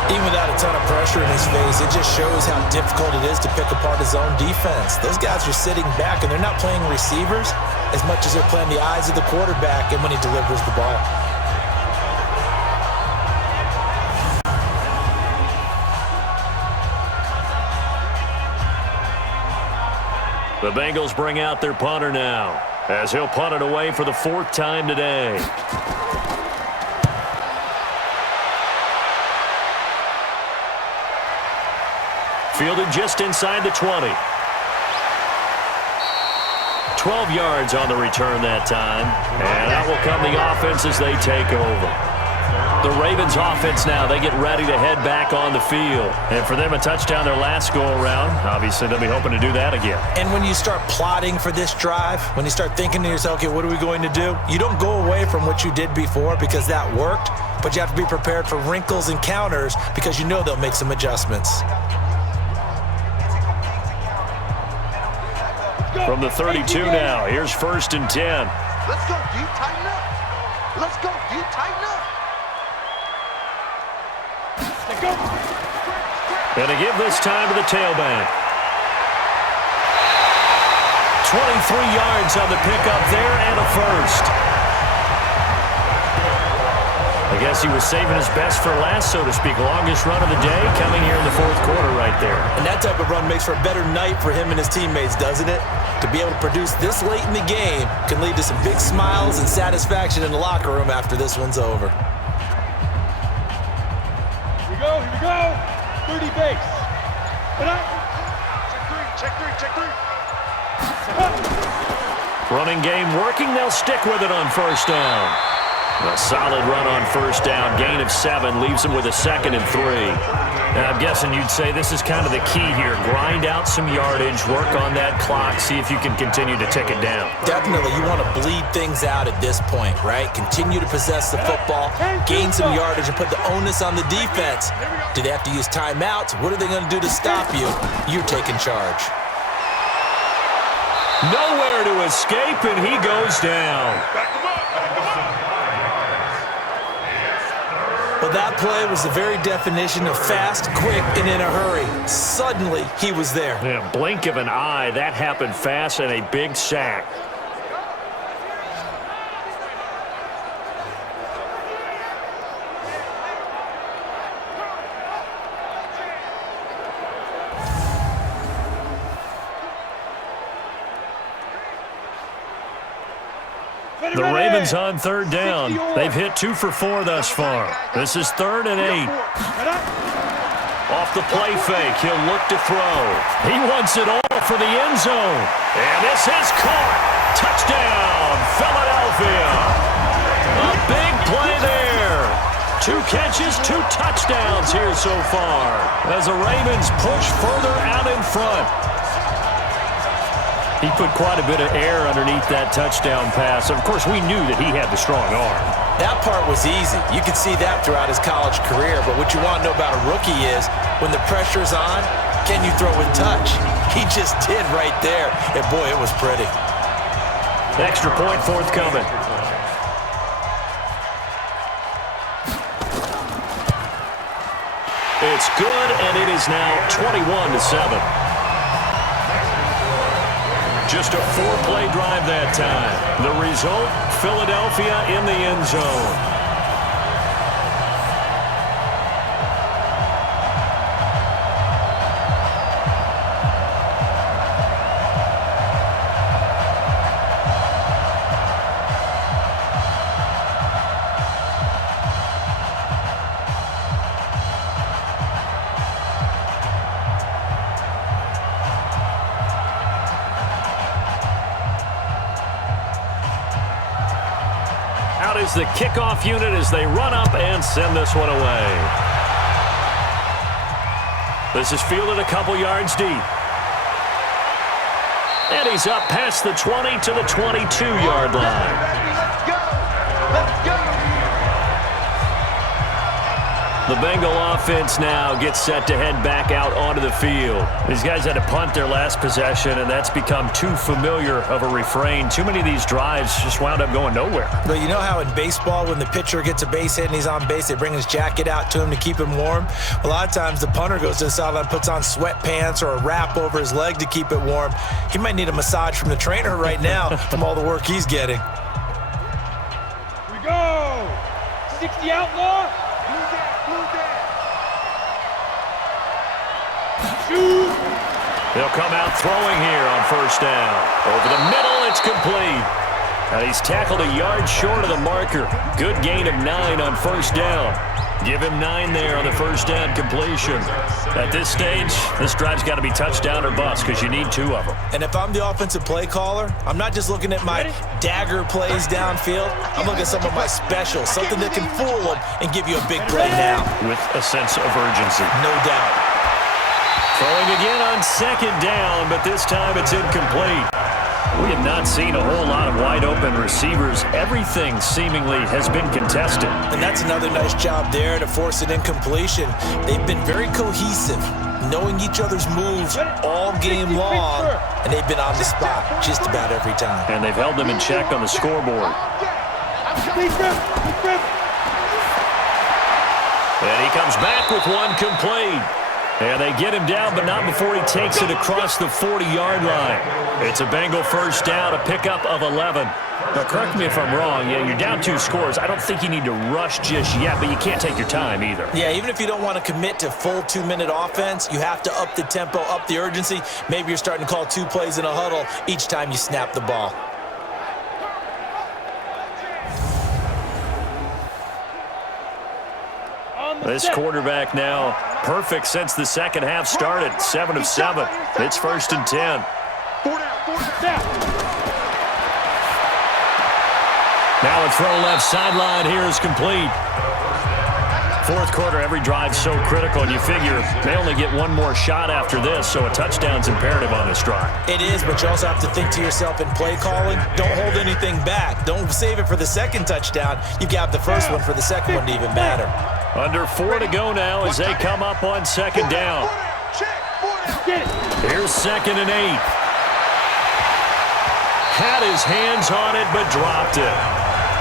Even without a ton of pressure in his face, it just shows how difficult it is to pick apart his own defense. Those guys are sitting back, and they're not playing receivers as much as they're playing the eyes of the quarterback and when he delivers the ball. The Bengals bring out their punter now as he'll punt it away for the 4th time today. Fielded just inside the 20. 12 yards on the return that time. And out will come the offense as they take over. The Ravens offense now, they get ready to head back on the field. And for them, a touchdown their last go-around. Obviously, they'll be hoping to do that again. And when you start plotting for this drive, when you start thinking to yourself, okay, what are we going to do? You don't go away from what you did before because that worked, but you have to be prepared for wrinkles and counters because you know they'll make some adjustments. From the 32 now, here's 1st and 10. Let's go, D. Tighten up. Let's go, D. Tighten up. And to give this time to the tailback. 23 yards on the pickup there and a 1st. I guess he was saving his best for last, so to speak. Longest run of the day coming here in the 4th quarter right there. And that type of run makes for a better night for him and his teammates, doesn't it? To be able to produce this late in the game can lead to some big smiles and satisfaction in the locker room after this one's over. Here we go. 30 base. Check three. Running game working. They'll stick with it on 1st down. A solid run on 1st down. Gain of 7 leaves them with a 2nd and 3. Now, I'm guessing you'd say this is kind of the key here. Grind out some yardage, work on that clock, see if you can continue to tick it down. Definitely. You want to bleed things out at this point, right? Continue to possess the football, gain some yardage, and put the onus on the defense. Do they have to use timeouts? What are they going to do to stop you? You're taking charge. Nowhere to escape, and he goes down. Well, that play was the very definition of fast, quick, and in a hurry. Suddenly, he was there. Yeah, blink of an eye, that happened fast, and a big sack. The Ravens on third down. They've hit 2 for 4 thus far. This is 3rd and 8. Off the play fake, he'll look to throw. He wants it all for the end zone. And this is caught. Touchdown, Philadelphia. A big play there. 2 catches, 2 touchdowns here so far as the Ravens push further out in front. He put quite a bit of air underneath that touchdown pass. Of course, we knew that he had the strong arm. That part was easy. You could see that throughout his college career. But what you want to know about a rookie is when the pressure's on, can you throw in touch? He just did right there. And, boy, it was pretty. Extra point forthcoming. It's good, and it is now 21-7. Just a 4-play drive that time. The result, Philadelphia in the end zone. Out is the kickoff unit as they run up and send this one away. This is fielded a couple yards deep. And he's up past the 20 to the 22-yard line. Let's go! Let's go! The Bengal offense now gets set to head back out onto the field. These guys had to punt their last possession, and that's become too familiar of a refrain. Too many of these drives just wound up going nowhere. But you know how in baseball, when the pitcher gets a base hit and he's on base, they bring his jacket out to him to keep him warm? A lot of times the punter goes to the sideline, puts on sweatpants or a wrap over his leg to keep it warm. He might need a massage from the trainer right now from all the work he's getting. Here we go! 60 outlaw! Shoot! They'll come out throwing here on first down. Over the middle, it's complete. And he's tackled a yard short of the marker. Good gain of 9 on first down. Give him 9 there on the first down completion. At this stage, this drive's got to be touchdown or bust because you need 2 of them. And if I'm the offensive play caller, I'm not just looking at my dagger plays downfield. I'm looking at some of my specials, something that can fool them and give you a big play now. With a sense of urgency. No doubt. Throwing again on second down, but this time it's incomplete. We have not seen a whole lot of wide-open receivers. Everything seemingly has been contested. And that's another nice job there to force an incompletion. They've been very cohesive, knowing each other's moves all game long, and they've been on the spot just about every time. And they've held them in check on the scoreboard. And he comes back with one complete. And they get him down, but not before he takes it across the 40-yard line. It's a Bengal first down, a pickup of 11. Now, correct me if I'm wrong. Yeah, you're down 2 scores. I don't think you need to rush just yet, but you can't take your time either. Yeah, even if you don't want to commit to full 2-minute offense, you have to up the tempo, up the urgency. Maybe you're starting to call 2 plays in a huddle each time you snap the ball. This quarterback now perfect since the second half started. 7 of 7. It's first and 10. Now a throw left sideline here is complete. Fourth quarter, every drive's so critical, and you figure they only get one more shot after this, so a touchdown's imperative on this drive. It is, but you also have to think to yourself in play calling, don't hold anything back. Don't save it for the second touchdown. You've got the first one for the second one to even matter. Under 4 to go now as they come up on second down. Here's 2nd and 8. Had his hands on it, but dropped it.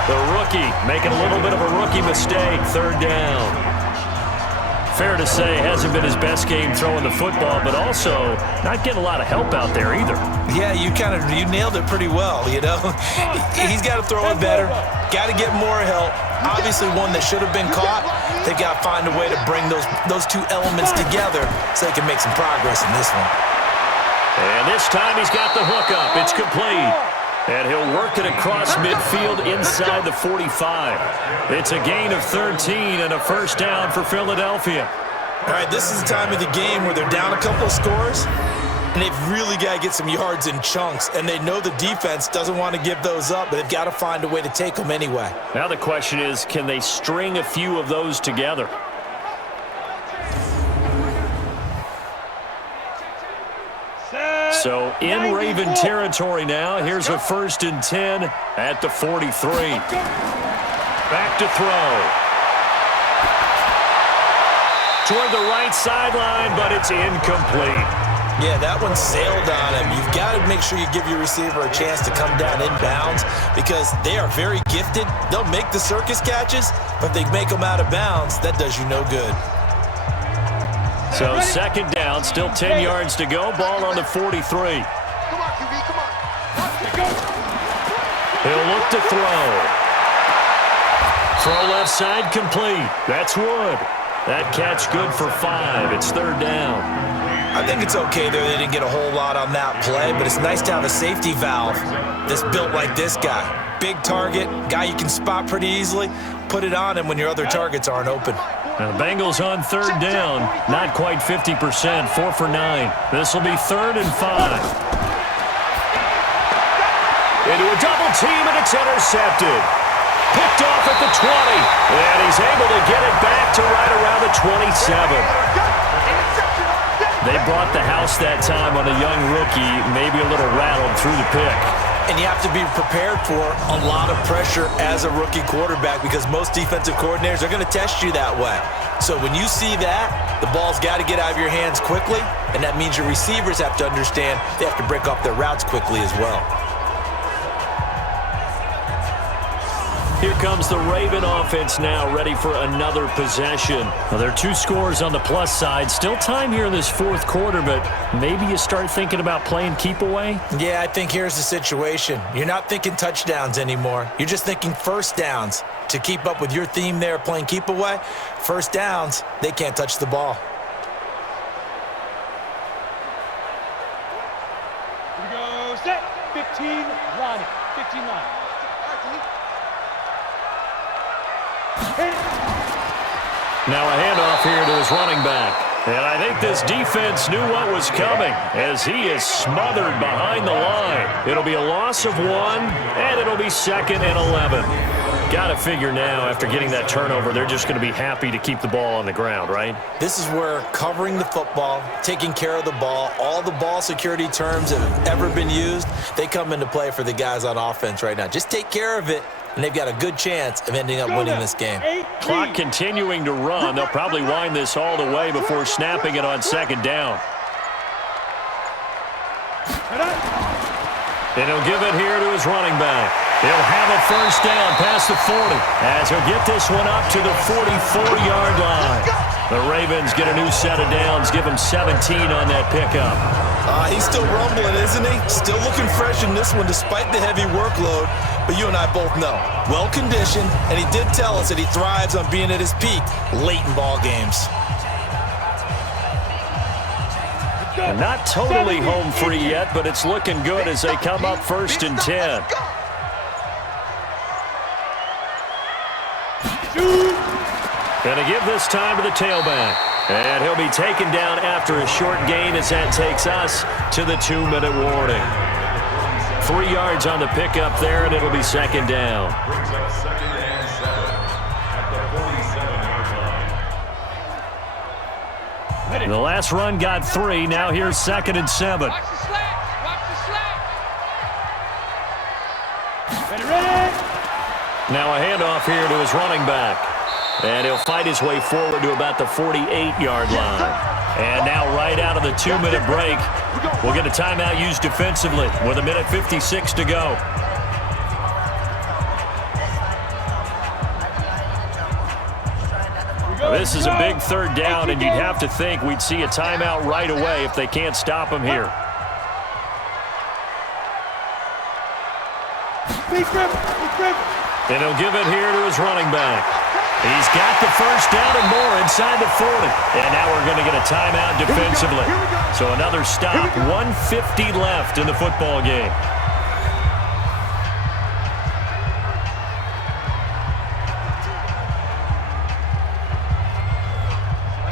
The rookie making a little bit of a rookie mistake, third down. Fair to say, hasn't been his best game throwing the football, but also not getting a lot of help out there either. Yeah, you nailed it pretty well, you know. He's got to throw it better, got to get more help. Obviously one that should have been caught. They've got to find a way to bring those two elements together so they can make some progress in this one. And this time he's got the hook up. It's complete. And he'll work it across midfield inside the 45. It's a gain of 13 and a first down for Philadelphia. All right, this is the time of the game where they're down a couple of scores, and they've really got to get some yards in chunks, and they know the defense doesn't want to give those up, but they've got to find a way to take them anyway. Now the question is, can they string a few of those together? So in Raven territory now. Here's a 1st and 10 at the 43. Back to throw. Toward the right sideline, but it's incomplete. Yeah, that one sailed on him. You've got to make sure you give your receiver a chance to come down inbounds because they are very gifted. They'll make the circus catches, but if they make them out of bounds, that does you no good. So second down, still 10 yards to go. Ball on the 43. Come on, QB, come on. He'll look to throw. Throw left side complete. That's Wood. That catch good for 5. It's third down. I think it's okay there. They didn't get a whole lot on that play, but it's nice to have a safety valve that's built like this guy. Big target, guy you can spot pretty easily. Put it on him when your other targets aren't open. Now the Bengals on third down, not quite 50%, 4 for 9. This will be 3rd and 5. Into a double team, and it's intercepted. Picked off at the 20, and he's able to get it back to right around the 27. They brought the house that time on a young rookie, maybe a little rattled through the pick. And you have to be prepared for a lot of pressure as a rookie quarterback because most defensive coordinators are going to test you that way. So when you see that, the ball's got to get out of your hands quickly, and that means your receivers have to understand they have to break off their routes quickly as well. Here comes the Raven offense now, ready for another possession. Now, there are 2 scores on the plus side. Still time here in this 4th quarter, but maybe you start thinking about playing keep away? Yeah, I think here's the situation. You're not thinking touchdowns anymore. You're just thinking first downs. To keep up with your theme there, playing keep away, first downs, they can't touch the ball. Here we go, set, 15, line, 15 line. Now a handoff here to his running back. And I think this defense knew what was coming as he is smothered behind the line. It'll be a loss of 1, and it'll be 2nd and 11. Got to figure now, after getting that turnover, they're just going to be happy to keep the ball on the ground, right? This is where covering the football, taking care of the ball, all the ball security terms that have ever been used, they come into play for the guys on offense right now. Just take care of it, and they've got a good chance of ending up winning this game. Clock continuing to run. They'll probably wind this all the way before snapping it on 2nd down. And he'll give it here to his running back. He'll have a first down past the 40 as he'll get this one up to the 44-yard line. The Ravens get a new set of downs, give him 17 on that pickup. He's still rumbling, isn't he? Still looking fresh in this one despite the heavy workload. But you and I both know, well-conditioned, and he did tell us that he thrives on being at his peak late in ball games. And not totally home free yet, but it's looking good as they come up 1st and 10. Going to give this time to the tailback. And he'll be taken down after a short gain as that takes us to the 2-minute warning. 3 yards on the pickup there, and it'll be 2nd down. The last run got 3. Now here's 2nd and 7. Watch the slack. Watch the slack. Ready. Now a handoff here to his running back. And he'll fight his way forward to about the 48-yard line. And now right out of the 2-minute break, we'll get a timeout used defensively with 1:56 to go. This is a big third down, and you'd have to think we'd see a timeout right away if they can't stop him here. And he'll give it here to his running back. He's got the first down and more inside the 40. And now we're going to get a timeout defensively. So another stop, 1:50 left in the football game.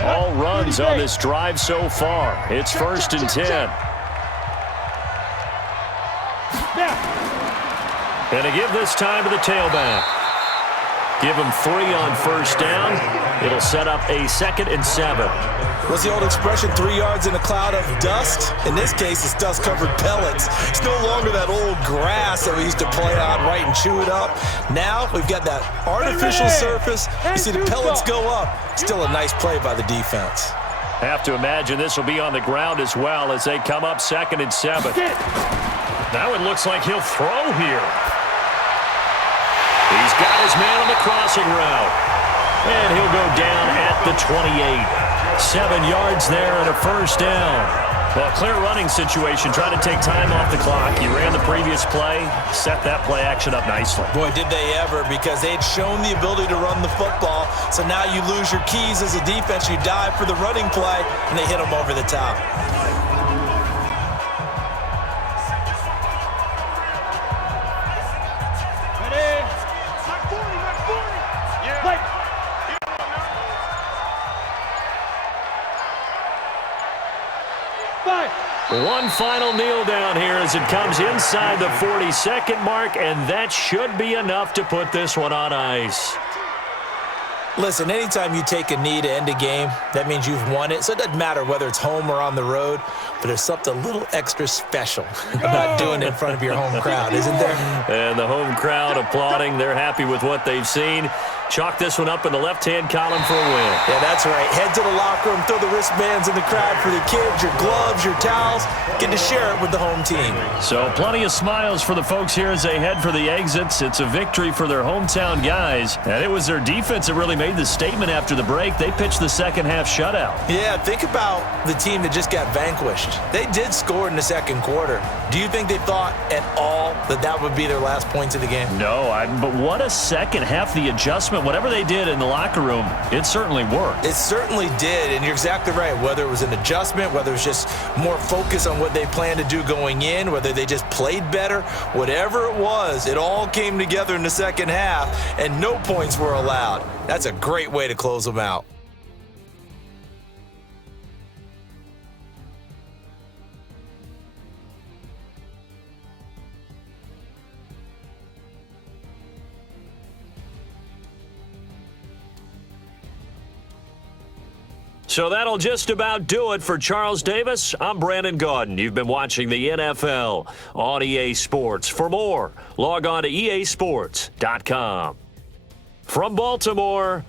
All runs on this drive so far. It's 1st and 10. And to give this time to the tailback. Give him 3 on first down. It'll set up a 2nd and 7. What's the old expression, 3 yards in a cloud of dust? In this case, it's dust-covered pellets. It's no longer that old grass that we used to play on, right, and chew it up. Now we've got that artificial surface. You see the pellets go up. Still a nice play by the defense. Have to imagine this will be on the ground as well as they come up 2nd and 7. Now it looks like he'll throw here. He's got his man on the crossing route. And he'll go down at the 28. 7 yards there and a first down. Well, clear running situation. Trying to take time off the clock. You ran the previous play, set that play action up nicely. Boy, did they ever, because they had shown the ability to run the football. So now you lose your keys as a defense. You dive for the running play, and they hit them over the top. One final kneel down here as it comes inside the 40-second mark, and that should be enough to put this one on ice. Listen, anytime you take a knee to end a game, that means you've won it. So it doesn't matter whether it's home or on the road, but there's something a little extra special about doing it in front of your home crowd, isn't there? And the home crowd applauding. They're happy with what they've seen. Chalk this one up in the left-hand column for a win. Yeah, that's right. Head to the locker room, throw the wristbands in the crowd for the kids, your gloves, your towels. Get to share it with the home team. So plenty of smiles for the folks here as they head for the exits. It's a victory for their hometown guys. And it was their defense that really made the statement after the break. They pitched the second-half shutout. Yeah, think about the team that just got vanquished. They did score in the second quarter. Do you think they thought at all that that would be their last points of the game? No, but what a second half. The adjustment, whatever they did in the locker room, it certainly worked. It certainly did, and you're exactly right. Whether it was an adjustment, whether it was just more focus on what they planned to do going in, whether they just played better, whatever it was, it all came together in the second half, and no points were allowed. That's a great way to close them out. So that'll just about do it for Charles Davis. I'm Brandon Gaudin. You've been watching the NFL on EA Sports. For more, log on to easports.com. From Baltimore,